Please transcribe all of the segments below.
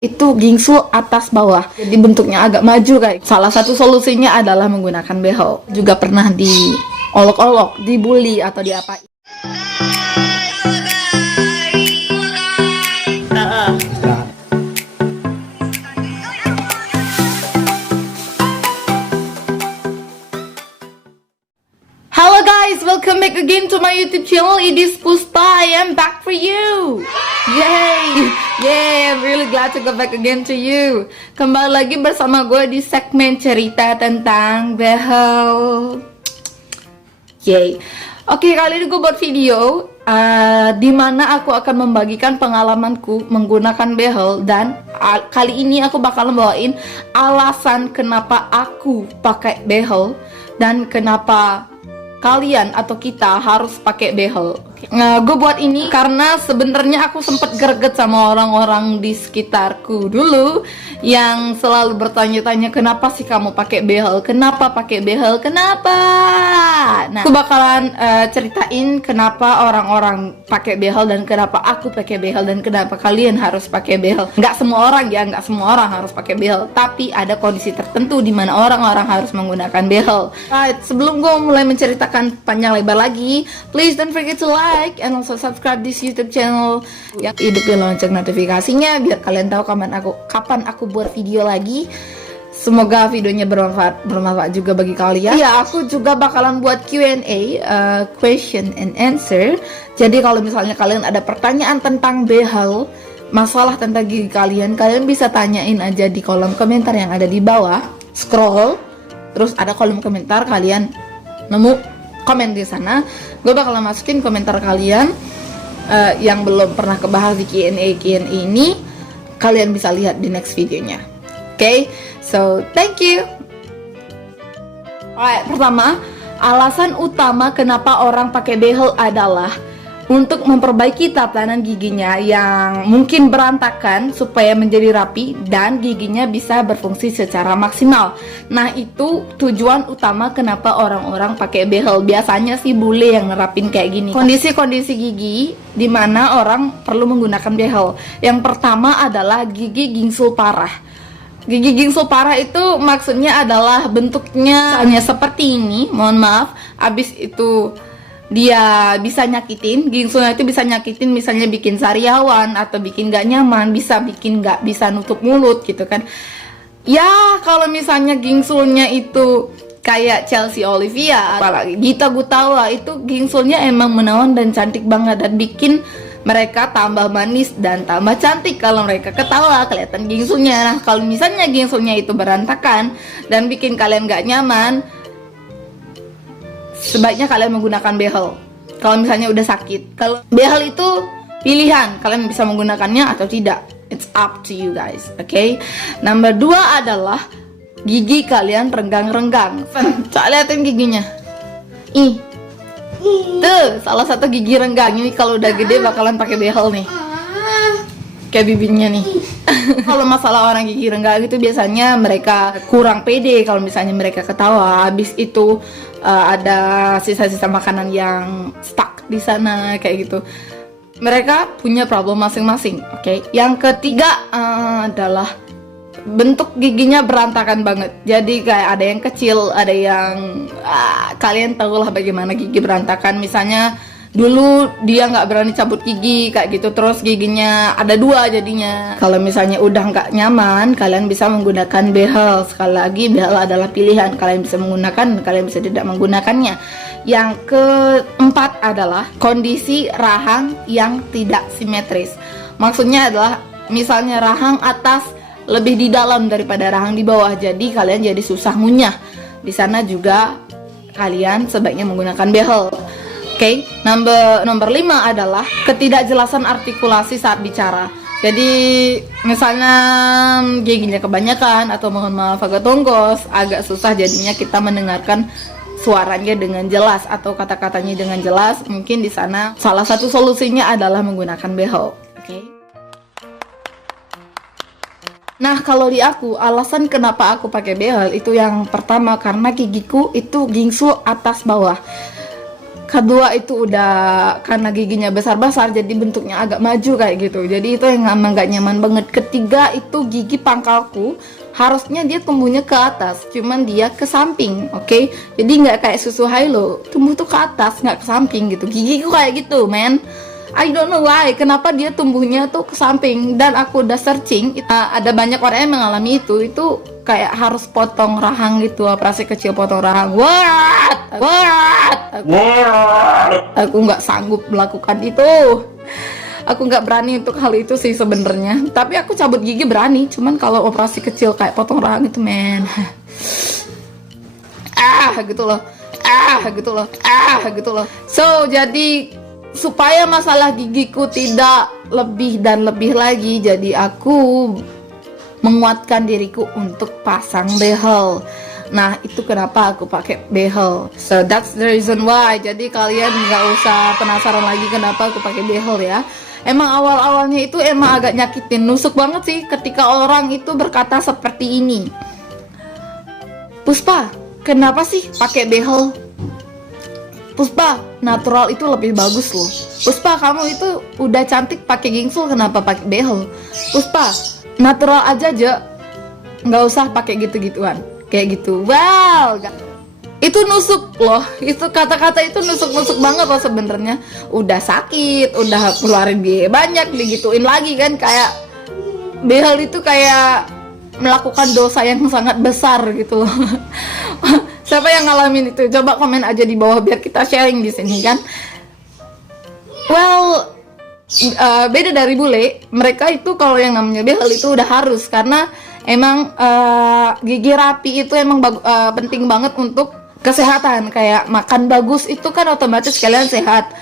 Itu gingsul atas bawah, jadi bentuknya agak maju kayak. Salah satu solusinya adalah menggunakan behel. Juga pernah diolok-olok, dibully atau diapain. Hello guys, welcome back again to my YouTube channel. It is Puspa. I am back for you. Yay, yay! I'm really glad to go back again to you. Kembali lagi bersama gue di segmen cerita tentang behel. Yay. Oke, kali ini gue buat video di mana aku akan membagikan pengalamanku menggunakan behel, dan kali ini aku bakal bawain alasan kenapa aku pakai behel dan kenapa kalian atau kita harus pakai behel. Gue buat ini karena sebenarnya aku sempet greget sama orang-orang di sekitarku dulu yang selalu bertanya-tanya, kenapa sih kamu pakai behel? Kenapa pakai behel? Kenapa? Nah, aku bakalan ceritain kenapa orang-orang pakai behel dan kenapa aku pakai behel dan kenapa kalian harus pakai behel. Nggak semua orang ya, nggak semua orang harus pakai behel, tapi ada kondisi tertentu di mana orang-orang harus menggunakan behel. Right, sebelum gue mulai menceritakan panjang lebar lagi, please don't forget to like and also subscribe this YouTube channel. Ya, hidupin lonceng notifikasinya biar kalian tahu kapan aku buat video lagi. Semoga videonya bermanfaat juga bagi kalian. Ya, aku juga bakalan buat Q&A, question and answer. Jadi kalau misalnya kalian ada pertanyaan tentang behel, masalah tentang gigi kalian bisa tanyain aja di kolom komentar yang ada di bawah. Scroll, terus ada kolom komentar, kalian nemu komen di sana. Gue bakalan masukin komentar kalian yang belum pernah kebahas di Q&A ini. Kalian bisa lihat di next videonya. Oke, so thank you. Alright, pertama, alasan utama kenapa orang pakai behel adalah untuk memperbaiki tatanan giginya yang mungkin berantakan supaya menjadi rapi dan giginya bisa berfungsi secara maksimal. Nah, itu tujuan utama kenapa orang-orang pakai behel. Biasanya sih bule yang nerapin kayak gini. Kondisi-kondisi gigi di mana orang perlu menggunakan behel. Yang pertama adalah gigi gingsul parah. Gigi gingsul parah itu maksudnya adalah bentuknya misalnya seperti ini, mohon maaf, abis itu dia bisa nyakitin, gingsulnya itu bisa nyakitin, misalnya bikin sariawan atau bikin gak nyaman, bisa bikin gak bisa nutup mulut gitu kan. Ya, kalau misalnya gingsulnya itu kayak Chelsea Olivia, apalagi Gita Gutawa, itu gingsulnya emang menawan dan cantik banget dan bikin mereka tambah manis dan tambah cantik. Kalau mereka ketawa kelihatan gingsulnya. Nah, kalau misalnya gingsulnya itu berantakan dan bikin kalian gak nyaman, sebaiknya kalian menggunakan behel. Kalau misalnya udah sakit, kalau behel itu pilihan, kalian bisa menggunakannya atau tidak. It's up to you guys, okay? Nomor 2 adalah gigi kalian renggang-renggang. Coba liatin giginya. Tuh, salah satu gigi renggang. Ini kalau udah gede bakalan pakai behel nih. Kayak bibirnya nih. Kalau masalah orang gigi renggang itu biasanya mereka kurang pede kalau misalnya mereka ketawa, habis itu ada sisa-sisa makanan yang stuck di sana kayak gitu. Mereka punya problem masing-masing, oke? Yang ketiga adalah bentuk giginya berantakan banget. Jadi kayak ada yang kecil, ada yang kalian tahu lah bagaimana gigi berantakan. Misalnya dulu dia nggak berani cabut gigi kayak gitu, terus giginya ada 2 jadinya. Kalau misalnya udah nggak nyaman, kalian bisa menggunakan behel. Sekali lagi, behel adalah pilihan. Kalian bisa menggunakan, kalian bisa tidak menggunakannya. Yang keempat adalah kondisi rahang yang tidak simetris. Maksudnya adalah misalnya rahang atas lebih di dalam daripada rahang di bawah, jadi kalian jadi susah ngunyah. Di sana juga kalian sebaiknya menggunakan behel. Oke, nomor 5 adalah ketidakjelasan artikulasi saat bicara. Jadi misalnya giginya kebanyakan atau mohon maaf agak tongkos, agak susah jadinya kita mendengarkan suaranya dengan jelas atau kata-katanya dengan jelas. Mungkin di sana salah satu solusinya adalah menggunakan behel. Oke. Nah, kalau di aku, alasan kenapa aku pakai behel itu yang pertama karena gigiku itu gingsul atas bawah. Kedua itu udah karena giginya besar-besar jadi bentuknya agak maju kayak gitu. Jadi itu yang emang gak nyaman banget. Ketiga itu gigi pangkalku harusnya dia tumbuhnya ke atas, cuman dia ke samping, oke? Jadi nggak kayak susu Hilo, tumbuh tuh ke atas nggak ke samping gitu. Gigiku kayak gitu, man. I don't know why, kenapa dia tumbuhnya tuh ke samping. Dan aku udah searching, ada banyak orang yang mengalami itu kayak harus potong rahang gitu, operasi kecil potong rahang. Aku nggak sanggup melakukan itu. Aku nggak berani untuk hal itu sih sebenarnya. Tapi aku cabut gigi berani, cuman kalau operasi kecil kayak potong rahang itu, men, gitu loh, gitu loh. So jadi supaya masalah gigiku tidak lebih dan lebih lagi, jadi aku menguatkan diriku untuk pasang behel. Nah, itu kenapa aku pakai behel. So that's the reason why. Jadi kalian nggak usah penasaran lagi kenapa aku pakai behel ya. Emang awal-awalnya itu emang agak nyakitin, nusuk banget sih ketika orang itu berkata seperti ini. Puspa, kenapa sih pakai behel? Puspa, natural itu lebih bagus loh. Puspa, kamu itu udah cantik pakai gingsul, kenapa pakai behel? Puspa, natural aja nggak usah pakai gitu-gituan, kayak gitu. Wow, itu nusuk loh. Itu kata-kata itu nusuk-nusuk banget loh sebenarnya. Udah sakit, udah keluarin biaya banyak, digituin lagi kan. Kayak behel itu kayak melakukan dosa yang sangat besar gitu loh. Siapa yang ngalamin itu? Coba komen aja di bawah biar kita sharing di sini kan. Well, beda dari bule, mereka itu kalau yang namanya behel itu udah harus, karena emang gigi rapi itu emang penting banget untuk kesehatan. Kayak makan bagus itu kan otomatis kalian sehat.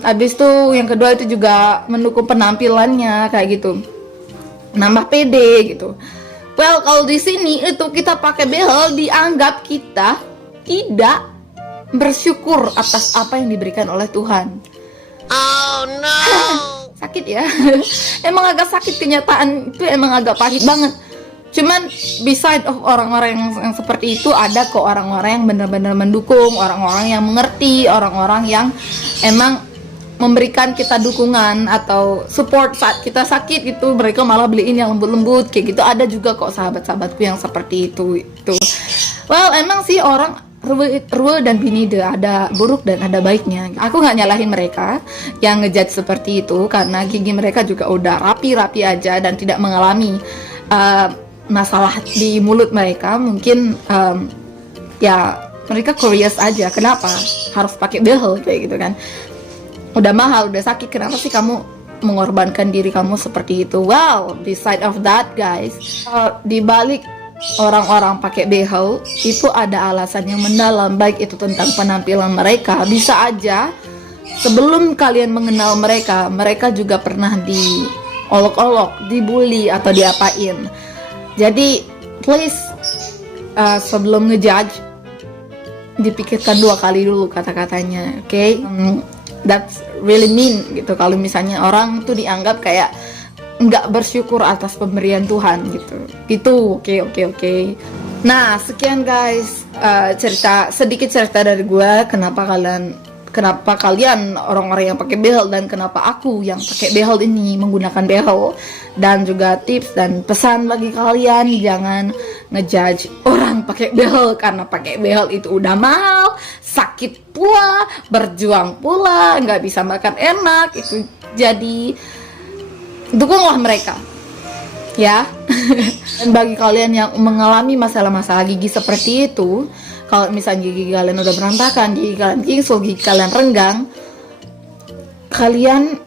Abis itu yang kedua itu juga mendukung penampilannya kayak gitu, nambah pede gitu. Well, kalau di sini itu kita pakai behel dianggap kita tidak bersyukur atas apa yang diberikan oleh Tuhan. Oh no. Sakit ya. Emang agak sakit, kenyataan itu emang agak pahit banget. Cuman beside of orang-orang yang seperti itu, ada kok orang-orang yang benar-benar mendukung, orang-orang yang mengerti, orang-orang yang emang memberikan kita dukungan atau support saat kita sakit gitu. Mereka malah beliin yang lembut-lembut kayak gitu. Ada juga kok sahabat-sahabatku yang seperti itu. Well, emang sih orang Rue dan Binide ada buruk dan ada baiknya. Aku nggak nyalahin mereka yang ngejudge seperti itu, karena gigi mereka juga udah rapi-rapi aja dan tidak mengalami masalah di mulut mereka. Mungkin ya mereka curious aja kenapa harus pakai behel kayak gitu kan. Udah mahal, udah sakit, kenapa sih kamu mengorbankan diri kamu seperti itu? Well, beside of that guys, di balik orang-orang pakai behel itu ada alasan yang mendalam, baik itu tentang penampilan mereka. Bisa aja sebelum kalian mengenal mereka, mereka juga pernah diolok-olok, dibully atau diapain. Jadi please, sebelum ngejudge, dipikirkan 2 kali dulu kata-katanya, oke? That's really mean gitu kalau misalnya orang tuh dianggap kayak nggak bersyukur atas pemberian Tuhan gitu. Oke. Nah, sekian guys, sedikit cerita dari gue kenapa kalian orang-orang yang pakai behel dan kenapa aku yang pakai behel ini menggunakan behel, dan juga tips dan pesan bagi kalian, jangan ngejudge orang pakai behel, karena pakai behel itu udah mahal, sakit pula, berjuang pula, nggak bisa makan enak itu. Jadi dukunglah mereka ya. Dan bagi kalian yang mengalami masalah-masalah gigi seperti itu, kalau misalnya gigi kalian udah berantakan, gigi kalian gingsul, gigi kalian renggang, kalian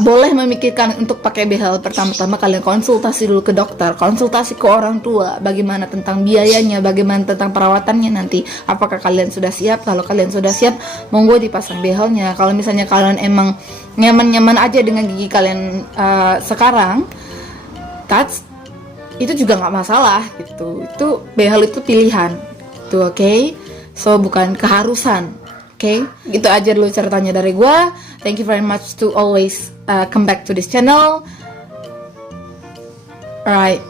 boleh memikirkan untuk pakai behel. Pertama-tama kalian konsultasi dulu ke dokter, konsultasi ke orang tua, bagaimana tentang biayanya, bagaimana tentang perawatannya nanti, apakah kalian sudah siap. Kalau kalian sudah siap, monggo dipasang behelnya. Kalau misalnya kalian emang nyaman-nyaman aja dengan gigi kalian sekarang, itu juga nggak masalah gitu. Itu behel itu pilihan gitu, oke? So bukan keharusan. Oke, gitu aja dulu ceritanya dari gue. Thank you very much to always come back to this channel. Alright,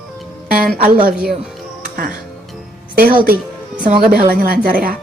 and I love you. Stay healthy. Semoga behalannya lancar ya.